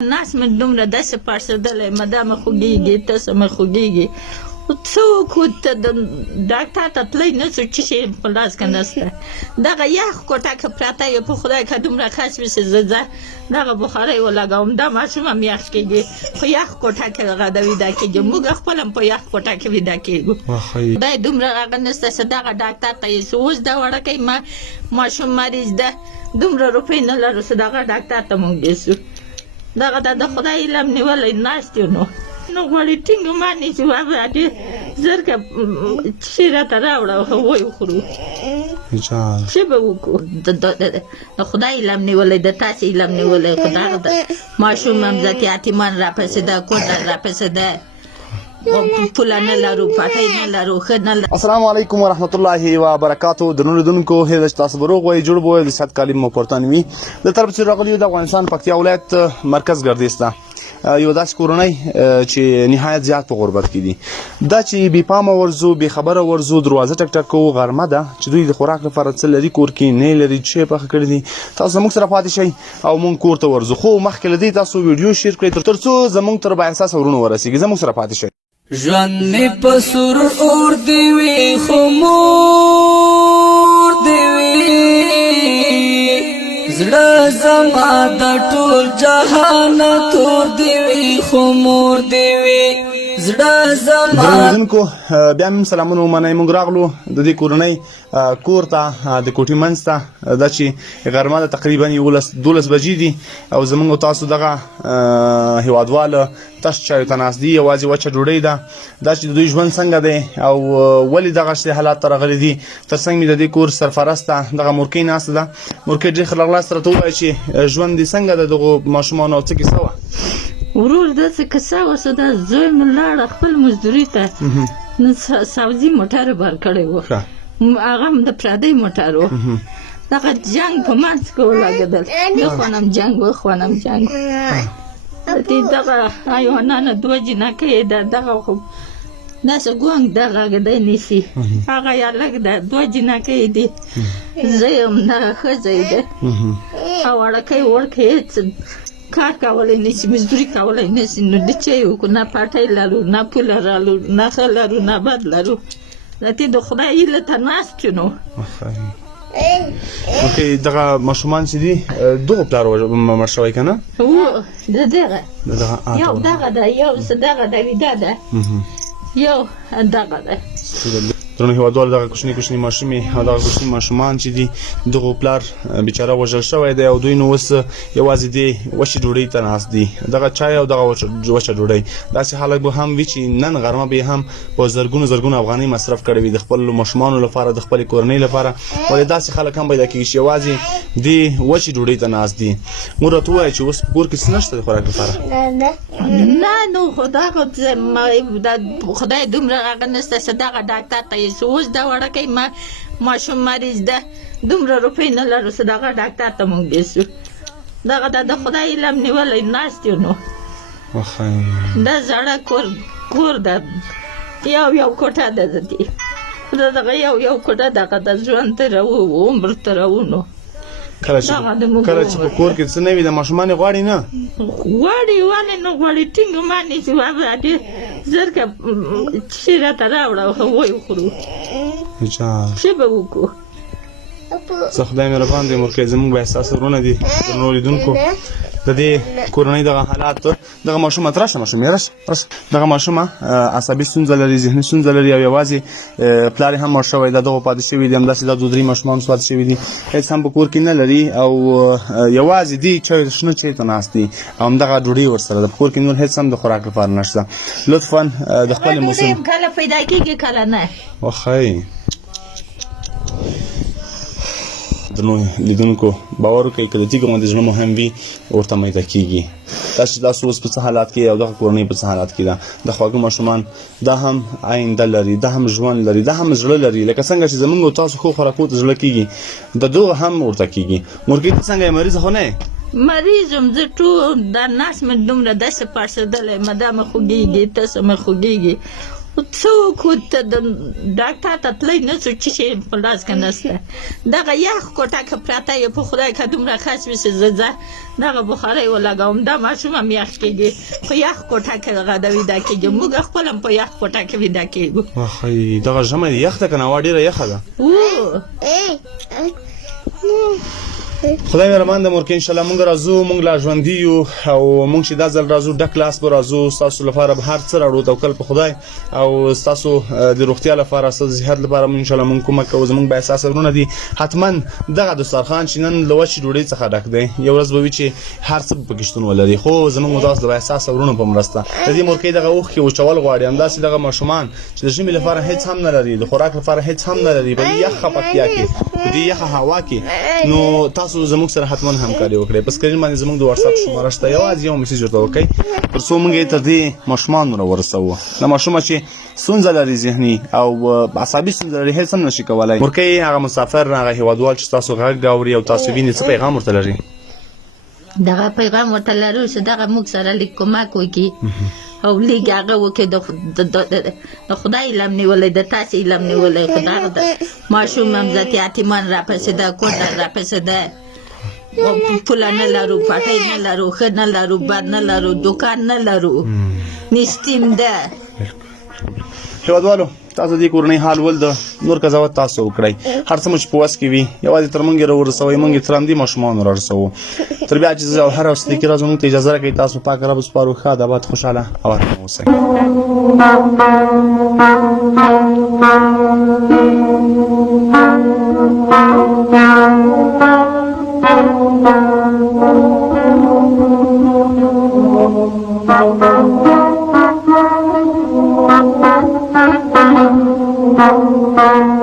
ناس مې دومره داسې پړسېدلی مدا مې خوږېږي تاسو مې خوږېږي څه وکړو ته د ډاکټر ته تللی نه شو چې شی په لاس کې نشته دغه یخ کوټه کې پرته یم په خدای که دومره خس وي چې زه دغه بخارۍ ولګوم دا ماشوم هم یخ کېږي په یخ کوټه کې هغه د ویده کېږي موږ خپل هم په یخ کوټه کې ویده کېږو خدای دومره هغه نشته چې دغه ډاکټر ته یې اوس دا وړکی ماشوم مریض ده دومره روپۍ نه لرو چې دغه ډاکټر ته موږ یوسو دغه د خدای علم نیولی ناست یو نو غواړي ټینګ ما نیسي بابا ډېر زر که شي راته راوړه او هغوی وخورو څه به وکړو د خدای علم نیولی د تاسې علم نیولی خو دغه د ماشوم هم ذات یتیمان راپسې ده کور راپسې ده پوله نه لرو پټۍ نه لرو ښه نه لرو. السلام علیکم ورحمت الله وبرکاتو. درنو لیدونکو هیله چې تاسو به روغ وئ جوړ به وئ د صحت کالي مو پورته وي د طرف چې راغلي د افغانستان پکتیا ولایت مرکز ګردیز ته یو داسې کورنۍ چې نهایت زیات په غربت کې دي دا چې بې پامه ورځو بې خبره ورځو دروازه ټک ټک کوو غرمه ده چې دوی د خوراک لپاره څه لري کور کې نه لري څه یې پخه کړي دي تاسو زموږ سره پاتې شئ او موږ کور ته ورځو خو مخکې له دې تاسو ویډیو شیر کړئ تر څو زموږ تر بااحساسه ورونو ورسیږي زموږ سره پاتې شئ. ژوند مې په سرور اور دی وي خو مور دی وي زړه زما د ټول جهان تور دی وي خو مور دی وي زړه زما درنوونکو بیا هم سلامونه ومنئ موږ راغلو د دې کورنۍ کور ته د کوټې منځ ته دا چې غرمه ده تقریبا 12 بجې دي او زموږ تاسو دغه هیوادواله تش چایو ته ناست دي یوازې وچه ډوډۍ ده دا چې د دوی ژوند څنګه دی او ولې دغه حالات ته راغلي دي تر څنګ مې د دې کور سرپرسته دغه مورکۍ ناسته ده مورکۍ ډېر ښه راغلاست راته ووایه چې ژوند دې څنګه ده دغو ماشومانو او څه کیسه وه ورور داسې کیسه وسه ده زوی مې لاړه خپل مزدوري ته نو سبزي موټر بار کړی و هغه هم د پردی موټر و دغه جنګ په منځ کې ولګېدل دخوانم جنګ وخوانم جنګ دغه حیوانانو دوه جنکۍ یې ده دغه خو داسې ګونګ دغه دی نیسي هغه یې لږ ده دوه جنکۍ دي زه یم دغه ښځه یې ده او وړکی وړکی هېڅ کار کولی نشي مزدوري کولی نشي نو د څه یې وکړو نه پټۍ لرو نه پوله لرو نه ښه لرو نه بد لرو دې د خدای هیله ته ناست یو نو اوکې دغه ماشومان چې دي دغه پلار مړ شوی که نه د دغه یو دغه ده یو څه دغه ده ویده ده یو دغه ده درنو هیوادوالو دغه کوچني ماشومې او دغه کوچني ماشومان چې دي دغو پلار بیچاره وژل شوی دی او دوی نو اوس یوازې دې وچې ډوډۍ ته ناست دي دغه چای او دغه وچه ډوډۍ داسې خلک به هم وي چې نن غرمه به یې هم په زرګونو افغانۍ مصرف کړی وي د خپلو ماشومانو لپاره د خپلې کورنۍ لپاره ولې داسې خلک هم پیدا کېږي چې یوازې دې وچې ډوډۍ ته ناست دي موږ راته ووایه چې اوس په کور کې څه نشته د خوراک لپاره نه نو خدای دومره هغه نشته چې دغه ډاکټر ته اوس دا وړکی ماشوم مریض ده دومره روپۍ نه لرو چې دغه ډاکټر ته موږ یوسو دغه د خدای علم نیولی ناست یو نو دا زړه کور ده یو کوټه ده د دې دغه یو کوټه دغه د ژوند تېروو عمر تېروو نو کله چې په کور کې څه نه وي د ماشومان یې غواړي نه غواړي ولې نه غواړي ټینګ ما نیسي بابا ډېر زر که شي راته راوړه او هغوی وخورو څه به وکړو زه خدای مهربان دی مورکۍ زموږ بااحساسه وروڼه دي درنو لیدونکو د دې کورنۍ دغه حالات دغه ماشومه راشه ماشومې راشه دغه ماشومه عصبي ستونزه لري ذهني ستونزه لري او یوازې پلار یې هم مړ شوی ده دغه پاتې شوي دي همداسې دا 2-3 ماشومان پاتې شوي دي هېڅ هم په کور کې نه لري او یوازې دي شنه چای ته ناست دي او همدغه ډوډۍ ورسره ده په کور کې نور هېڅ هم د خوراک لپاره نشته لطفا د خپلې موسم کله پیدا کېږي کله نه وښایي درنو لیدونکو باور وکړئ که د تیږو غوندې زړه مو هم وي ورته میده کېږي تاسو اوس په څه حالات کې او دغه کورنۍ په څه حالات کې ده د خواږه ماشومان دا هم آینده لري دا هم ژوند لري دا هم زړه لري لکه څنګه چې زموږ او تاسو ښو خوراکو ته زړه کېږي د دغه هم ورته کېږي مورکۍ ته څنګه یې مریضه خو نه یې مریض یم زه ټول دا نس مې دومره داسې پړسېدلی مدا مې خوږېږي تاسو مې خوږېږي څوک ورته د ډاکټر ته تللی نه شو چې شی په لاس کې نشته دغه یخ کوټه کې پراته یې په خدای که دومره خاص وي چې زه دغه بخارۍ ولګوم دا ماشوم هم یخ کېږي په یخ کوټه کې دغه د ویده کېږي موږ خپل هم په یخ کوټه کې ویده کېږو اخی دغه ژمی یخ ده که نه هوا ډېره یخه ده خدای مهربان د مورکې انشاءالله مونږ راځو مونږ لا ژوندي یو او مونږ چې دا ځل راځو ډک لاس به راځو ستاسو لپاره به هر څه راوړو توکل په خدای او ستاسو د روغتیا لپاره ستاسو صحت لپاره مونږ انشاءالله مونږ کومک کوو زمونږ با احساسه ورونه دي حتما دغه دسترخوان چې نن له وچې ډوډۍ څخه ډک دی یو ورځ به وي چې هر څه پکې شتون ولري خو زمونږ داسې د با احساسه ورونو په مرسته د دې مورکۍ دغه اوښکې وچول غواړي همداسې دغه ماشومان چې د ژمي لپاره هېڅ هم نه لري د خوراک لپاره هېڅ هم نه لري په دې یخه پکتیا کې په دې یخه هوا کې نو تاسو زموږ سره حتما همکاري وکړئ په سکرین باندې زموږ د واتساپ شماره شته یوازې یو میسیج ورته وکړئ تر څو موږ یې تر دې ماشومانو راورسوو د ماشومه چې ستونزه لري ذهني او عصبي ستونزه لري هېڅ هم نشي کولی مورکۍ هغه مسافر هغه هیوادوال چې تاسو غږ اوري او تاسو ویني څه پیغام ورته لري دغه پیغام ورته لرو چې دغه موږ سره لږ کومک وکړي او لږ هغه وکړي د خدای علم نیولی د تاسې علم نیولی خو دغه د ماشوم هم ذات یتیمان راپسې ده کور راپسې ده پوله نه لرو پټۍ نه لرو ښه نه لرو بد نه لرو دوکان نه لرو نستیم ده هیوادوالو تاسو دې کورنۍ حال ول د نور قضاوت تاسو وکړئ هر څه مو چې په وس کې وي یوازې تر موږ یې راورسوئ موږ یې تر همدې ماشومانو رارسوو تر بیا چې زه او هر اوس کې راځو موږ ته اجازه راکړئ تاسو پاک رب سپارو ښه د آباد خوشحاله او ارامه اوسئ Thank you.